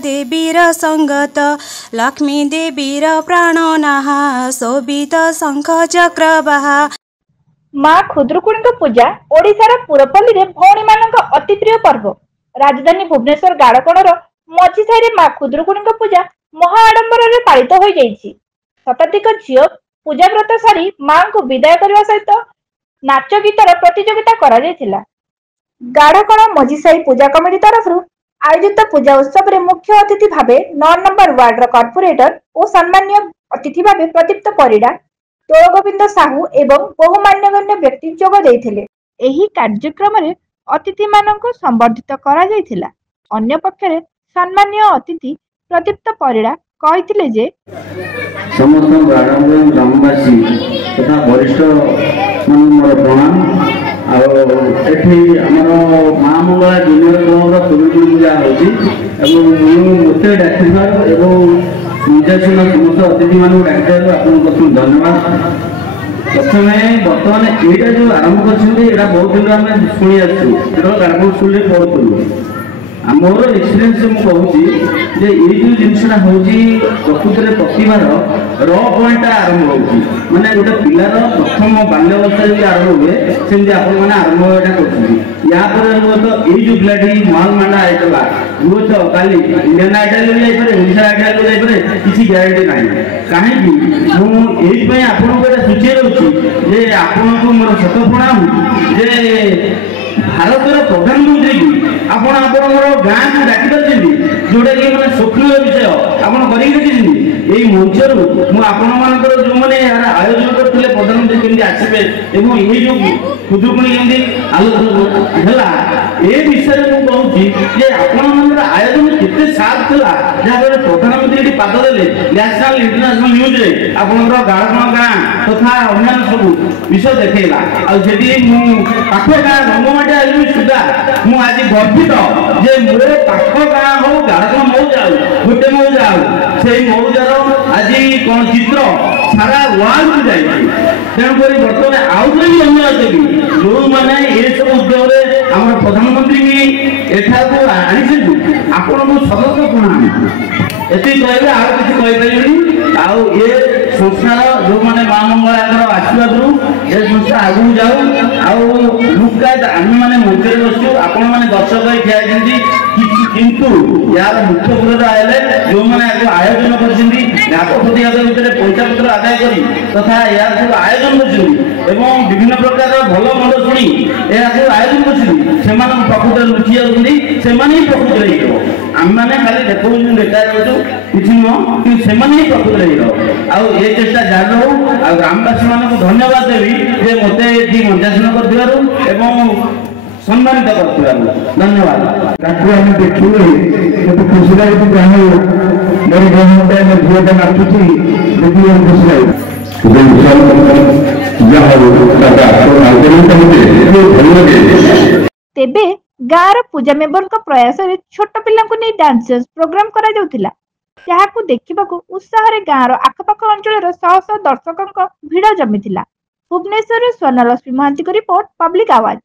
देवीर संगत लक्ष्मी देवीर प्राणनाहा शोभित शंख चक्रवाहा। माँ खुदरुकुणी पूजा ओडिशार पुरपल्ली रे भौणी मानक अति प्रिय पर्व। राजधानी भुवनेश्वर गाड़कोणर मझी साहि रे माँ खुदरुकुणी पूजा महा आडंबर रे पालित हो जाइछि। शताधिक झील पूजा व्रत सारी माँ को विदाय करने सहित नाच गीतर प्रतियोगिता करा जायथिला। गाड़कोण मझी साहि पूजा कमिटी तरफ आयोजित पूजा उत्सव में मुख्य अतिथि भावे 9 नंबर वार्ड कॉर्पोरेटर और सम्मान्य अतिथि भावे प्रदीप्त परिड़ा, तोल गोविंद साहू एवं बहु मान्यगण्य व्यक्ति जोग देइथिले। एही कार्यक्रम रे अतिथि मानक संबर्धित करा जायथिला। अन्य पक्षरे सम्मान्य अतिथि प्रदीप्त परिड़ा कहिथिले जे समस्त ग्रामवासी तथा वरिष्ठ मोर प्रणाम। एठी आमर माँ मंगला जूनियर क्लब खुदरुकुणी पूजा होती मत डाकिबार निर्देशन समस्त अतिथि मानक डाकिबार आपको धन्यवाद। प्रथम बर्तमान यहाँ जो आरंभ कर बहुत दिन आम शुणी आसो गार्डन स्कूल पढ़ुलू। मोर एक्सपीरियंस मुझे ये जो जिनसा हूँ प्रकृत में प्रतिभार र पॉइंट आरंभ हो माने गोटे पिलार प्रथम बाल्यवस्था जब आरंभ हुए सेमती आपण आरंभ यहाँ हुए तो ये जो पिलाटी महल मांडा आईला हुए तो काली इंडियन आइडल भी जापे ओडिशा आइडल भी जापे किसी ग्यारंटी ना कहीं मुझे आपको सूची रोचे आपन को मोर शत प्रणाम जे भारतर प्रधानमंत्री की आपण गाँ को डाकी पार्टी जोटा कि मैंने स्वप्न विषय आप मंचर मुझे जो मैंने यार आयोजन करते प्रधानमंत्री केमती आसवे ये जो खुदरुकुणी केमती आलोचना है विषय मुझे कहूँ आपण आयोजन केते साथ था जहाँ प्रधानमंत्री पाद देले नेशनल इंटरनेशनल न्यूज रे आपणकर गाड़कोण गाँ तथा अन्य सब विषय देखला पाख गाँ रंगमाटी आलमी सुधा मुझे गर्वित जे मोर पाख गाँ हो गाड़कोण मौज आउ गोटे मौज आउ से मौजार आज कौन चित्र सारा वर्ल्ड को जाए तेणुक बर्तमान आउ भी अन्य अच्छे जो मैंने ये सब उद्योग आम प्रधानमंत्री की एठाक आनी आपण को सदस्य प्रणाम ये कहले आउ किसी कहीपर आउ ये संस्थार जो मैंने माँ मंगला आशीर्वाद ये संस्था आगू जाऊ लुकायत आम मैंने मंचर बसु आपण मैंने दर्शक ठिया किंतु यार मुख्य पुरोध आए जो मैंने आयोजन करपति भितर पैसा पत्र आदाय कर तथा यार सब आयोजन कर विभिन्न प्रकार भल मंद शुणी यह सब आयोजन कर प्रकृत लुचि जाती प्रकृत आम मैंने खाली देखो बेकार किसी नुह कि प्रकृत आउ ये चेष्टा जारी रहू आ ग्रामवासी मान धन्यवाद देवी जे मत ये मंचासन कर सम्मानित धन्यवाद देखिए मत खुशी लगे जाने मेरे घर झीलटा नाचुची देखिए खुशी तेबे गाँव पूजा मेबर प्रयास छोट पिला नहीं डांस प्रोग्राम करा जाउथिला जहां देखा उत्साह गाँव आखपाख अंचल शह शह दर्शकों भिड़ जमी भुवनेश्वर स्वर्णलक्ष्मी महांती रिपोर्ट पब्लिक आवाज।